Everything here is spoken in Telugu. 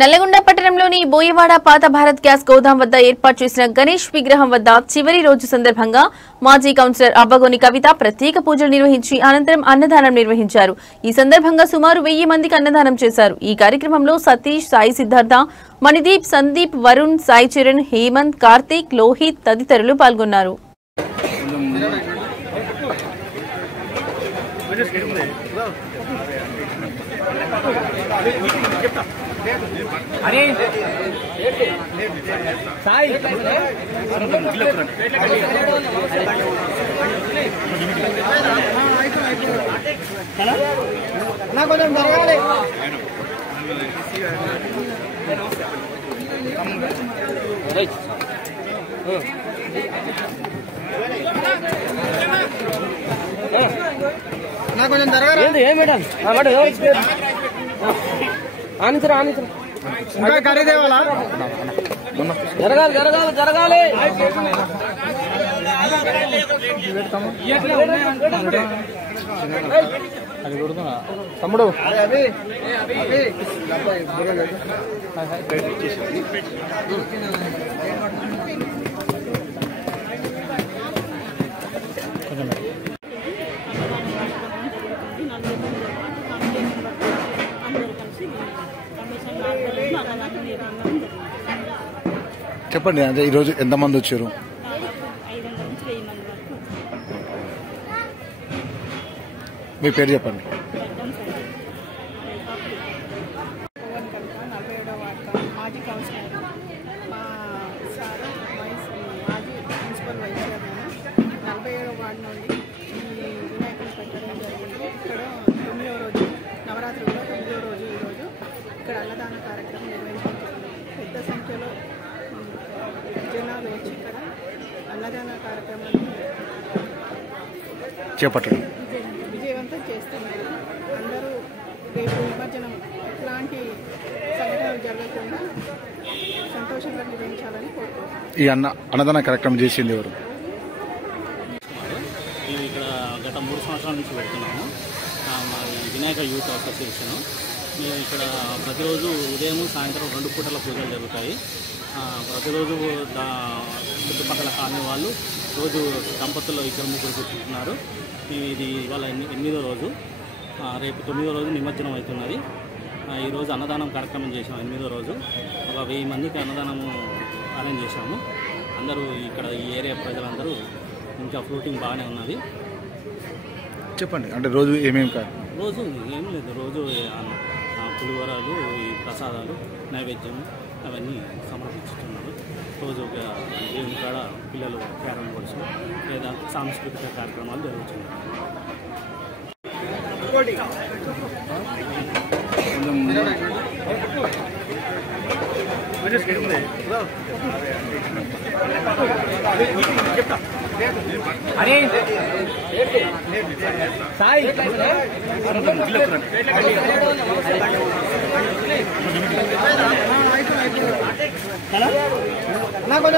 నల్లగొండ పట్టణంలోని బోయవాడ పాత భారత్ గ్యాస్ గోదాం వద్ద ఏర్పాటు చేసిన గణేష్ విగ్రహం వద్ద చివరి రోజు సందర్భంగా మాజీ కౌన్సిలర్ అబ్బగోని కవిత ప్రత్యేక పూజలు నిర్వహించి అనంతరం అన్నదానం నిర్వహించారు. ఈ సందర్భంగా సుమారు 1000 మందికి అన్నదానం చేశారు. ఈ కార్యక్రమంలో సతీష్, సాయి సిద్ధార్థ, మణిదీప్, సందీప్, వరుణ్, సాయి చరణ్, హేమంత్, కార్తీక్, లోహిత్ తదితరులు పాల్గొన్నారు. అరే సాయి నా కొంచెం జరగాలి. నా కొంచెం జరగాలి. ఏ మేడం ఆనించరు ఆనించరు ఇంకా ఖరీదేవాలా జరగాలి జరగాలి జరగాలి. అది కొడుతున్నా తమ్ముడు. చెప్పండి, అంటే ఈరోజు ఎంతమంది వచ్చారు? మీ పేరు చెప్పండి. మాజీ కౌన్సిలర్ మా సార్ మాజీ ప్రిన్సిపల్ వైస్ చైర్మన్ 47వ వార్డు నుండి ఈ వినాయకుని పెట్టడం జరిగింది. ఇక్కడ 9వ రోజు నవరాత్రుల్లో 9వ రోజు ఈరోజు ఇక్కడ అన్నదాన కార్యక్రమం నిర్వహించడం పెద్ద సంఖ్యలో జనాలు వచ్చి ఇక్కడ అన్నదాన కార్యక్రమాన్ని చేపట్టండి విజయవంతం చేస్తున్నారు. అందరూ రేపు నిమజ్జనం ఎట్లాంటి సంఘటనలు జరగకుండా సంతోషంగా నిర్వహించాలని కోరుకుంటున్నాను. ఈ అన్నదాన కార్యక్రమం చేసింది ఎవరు? మేము ఇక్కడ గత 3 సంవత్సరాల నుంచి పెడుతున్నాము. మా వినాయక యూత్ అసోసియేషన్. మేము ఇక్కడ ప్రతిరోజు ఉదయం సాయంత్రం 2 పూటల పూజలు జరుగుతాయి. ప్రతిరోజు చుట్టుపక్కల కాలనీ వాళ్ళు రోజు దంపతులు 2-3 కూర్చుంటున్నారు. ఇది ఇవాళ 8వ రోజు. రేపు 9వ రోజు నిమజ్జనం అవుతున్నది. ఈరోజు అన్నదానం కార్యక్రమం చేసాము. 8వ రోజు ఒక 1000 మందికి అన్నదానము అరేంజ్ చేశాము. అందరూ ఇక్కడ ఈ ఏరియా ప్రజలందరూ ఇంకా ఫ్రూటింగ్ బాగానే ఉన్నది. చెప్పండి, అంటే రోజు ఏమేమి రోజు ఏం లేదు, రోజు పులిహోరాలు, ఈ ప్రసాదాలు, నైవేద్యం అవన్నీ సమర్పించుతున్నారు. రోజు దేవుని కాడ పిల్లలు క్యారమ్ బోర్డ్స్ లేదా సాంస్కృతిక కార్యక్రమాలు జరుగుతున్నాయి. అరే సాయి నా కొంచెం